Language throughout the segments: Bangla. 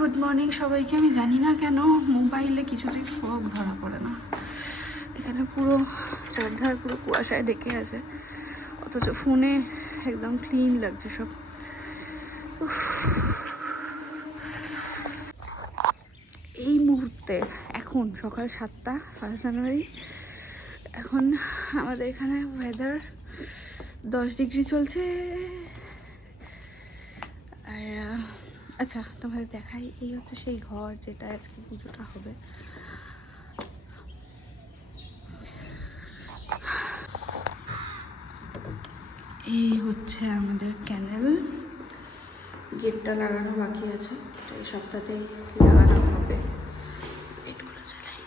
গুড মর্নিং সবাইকে। আমি জানি না কেন মোবাইলে কিছুতেই ফগ ধরা পড়ে না। এখানে পুরো চারধার পুরো কুয়াশায় ঢেকে আছে, অথচ ফোনে একদম ক্লিন লাগছে সব। এই মুহূর্তে এখন সকাল 7টা, 1 জানুয়ারি। এখন আমাদের এখানে ওয়েদার 10 ডিগ্রি চলছে। আর আচ্ছা, তোমাদের দেখাই, এই হচ্ছে সেই ঘর যেটা আজকে পুজোটা হবে। এই হচ্ছে আমাদের ক্যানেল, গেটটা লাগানো বাকি আছে, এই সপ্তাহতেই লাগানো হবে। গেটগুলো চালাই।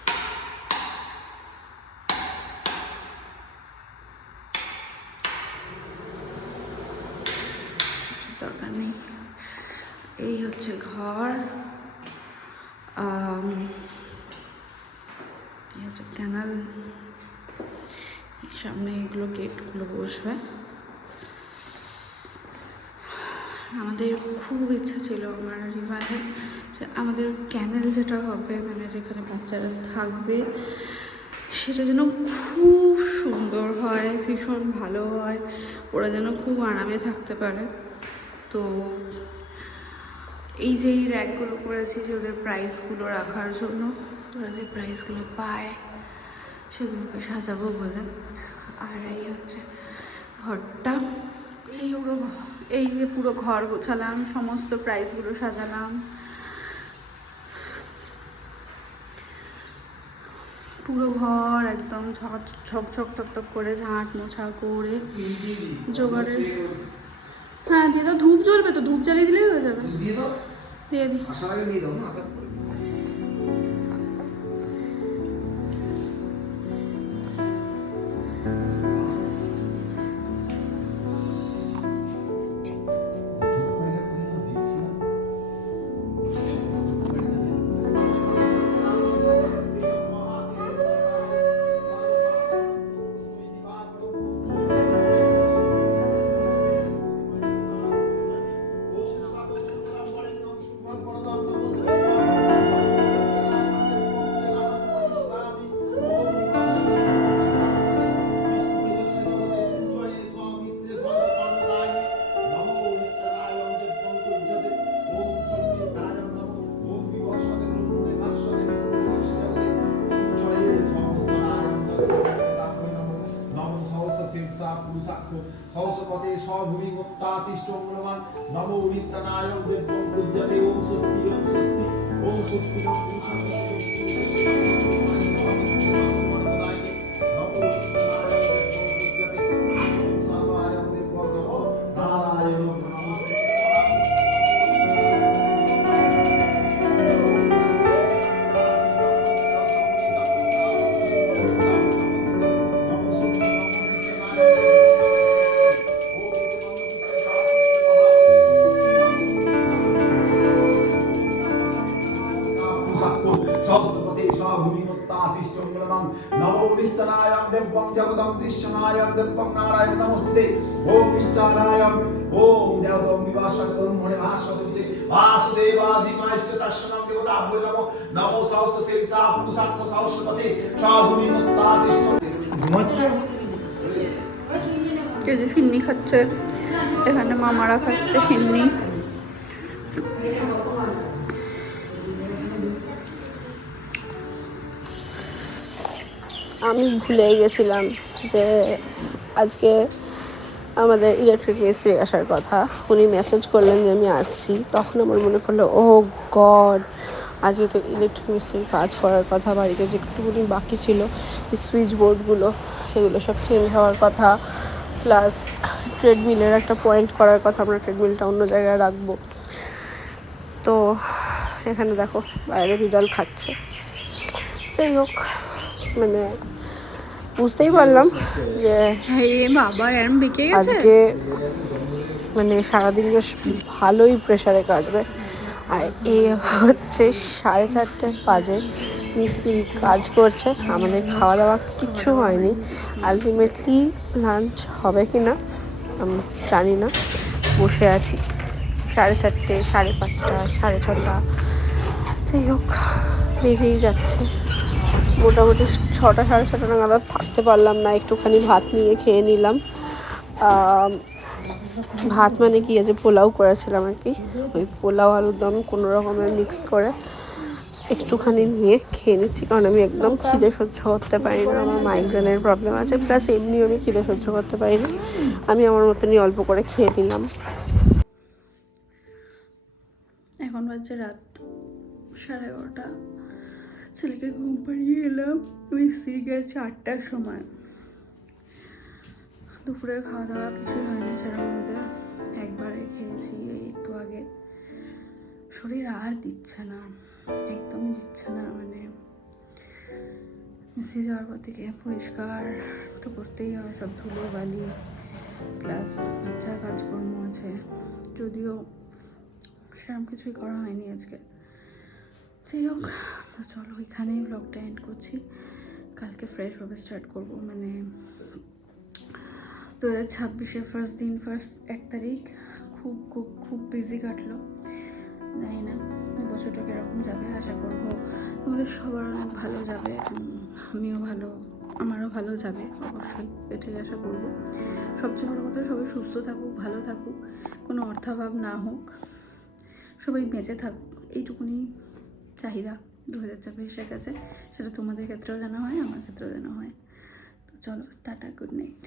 দরকার নেই। এই হচ্ছে ঘর, এই হচ্ছে ক্যানাল, সামনে এগুলো গেটগুলো বসবে। আমাদের খুব ইচ্ছা ছিল আমার রিভানের যে আমাদের ক্যানেল যেটা হবে, মানে যেখানে বাচ্চারা থাকবে, সেটা যেন খুব সুন্দর হয়, ভীষণ ভালো হয়, ওরা যেন খুব আরামে থাকতে পারে। তো এই যে এই র্যাকগুলো করেছি যে ওদের প্রাইসগুলো রাখার জন্য, ওরা যে প্রাইসগুলো পায় সেগুলোকে সাজাবো বলে। আর এই হচ্ছে ঘরটা, এই যে পুরো ঘর গোছালাম, সমস্ত প্রাইসগুলো সাজালাম, পুরো ঘর একদম ঝকঝক টকটক করে ঝাঁট মোছা করে জোগাড়ের। হ্যাঁ দিয়ে দাও, ধূপ জ্বলবে তো, ধূপ জ্বালিয়ে দিলেই হয়ে যাবে। দিয়ে দিই। সহস্রপতি স্বভূমি মুক্তাতিষ্ঠমান নমো নিত্যনায় দিব্যং পূজ্যতে ওম স্বস্তি ওম স্বস্তি ওম স্বস্তি नमो नित्यनायं दिव्यं जगदं दृश्यनायं दिव्यं नारायण नमस्ते ओम निष्ठानायं ओम देवदं विवासकं मणिभास्वति वासुदेवाधिमाश्च तस्सनं देवताभ्यो नमो नमो सरस्वती सा पुरुषार्थ सरस्वती साधुनी मुक्तादिष्ट ঘুমাচ্ছে। এই যে সিন্নি খাচ্ছে, এখানে মামারা খাচ্ছে সিন্নি। আমি ভুলে গেছিলাম যে আজকে আমাদের ইলেকট্রিক মিস্ত্রি আসার কথা। উনি মেসেজ করলেন যে আমি আসছি, তখন আমার মনে পড়লো ও গড, আজকে তো ইলেকট্রিক মিস্ত্রির কাজ করার কথা। বাড়িতে যে একটুখানি বাকি ছিল, সুইচ বোর্ডগুলো, এগুলো সব চেঞ্জ হওয়ার কথা, প্লাস ট্রেডমিলের একটা পয়েন্ট করার কথা। আমরা ট্রেডমিলটা অন্য জায়গায় রাখবো। তো এখানে দেখো বাইরে বিড়াল খাচ্ছে। যাই হোক, মানে বুঝতেই পারলাম যে আজকে মানে সারাদিন বেশ ভালোই প্রেশারে কাটবে। আর এ হচ্ছে 4:30 বাজে, মিস্ত্রি কাজ করছে, আমাদের খাওয়া দাওয়া কিচ্ছু হয়নি। আলটিমেটলি লাঞ্চ হবে কি না আমি জানি না, বসে আছি 4:30, 5:30, 6:30 যাই হোক, বেজেই যাচ্ছে। মোটামুটি 6টা সাড়ে 6টা নাগাদ থাকতে পারলাম না, একটুখানি ভাত নিয়ে খেয়ে নিলাম। ভাত মানে কি, যে পোলাও করেছিলাম আর কি, ওই পোলাও আলুর দম কোনো রকমের মিক্স করে একটুখানি নিয়ে খেয়ে নিচ্ছি, কারণ আমি একদম খিদে সহ্য করতে পারি না। আমার মাইগ্রেনের প্রবলেম আছে, প্লাস এমনিও আমি খিদে সহ্য করতে পারি না। আমি আমার মতনই অল্প করে খেয়ে নিলাম। এখন বাজছে রাত 11:30। ছেলেকে ঘুম পাড়িয়ে এলাম, মিস্ত্রি গেছে 8টার সময়। দুপুরের খাওয়া দাওয়া কিছুই হয়নি, সেটার মধ্যে একবারে খেয়েছি এই একটু আগে। শরীর আর দিচ্ছে না, একদমই দিচ্ছে না। মানে মিস্ত্রি যাওয়ার পর থেকে পরিষ্কার তো করতেই হবে, সব ধুলো বালি প্লাস বাচ্চার কাজকর্ম আছে, যদিও সেরকম কিছুই করা হয়নি আজকে। যাই হোক, তো চলো এখানেই ব্লগটা এন্ড করছি। কালকে ফ্রেশভাবে স্টার্ট করবো, মানে 2026-এর ফার্স্ট দিন, 1 তারিখ। খুব খুব খুব বিজি কাটলো, জানি না বছরটা কীরকম যাবে। আশা করবো তোমাদের সবার অনেক ভালো যাবে, আমিও ভালো, আমারও ভালো যাবে অবশ্যই, এটাই আশা করবো। সবচেয়ে বড় কথা, সবাই সুস্থ থাকুক, ভালো থাকুক, কোনো অর্থাভাব না হোক, সবাই বেঁচে থাকুক, এইটুকুনি চাহিদা 2026-এর কাছে। সেটা তোমাদের ক্ষেত্রেও যেন হয়, আমার ক্ষেত্রেও যেন হয়। তো চলো, টাটা, গুড নাইট।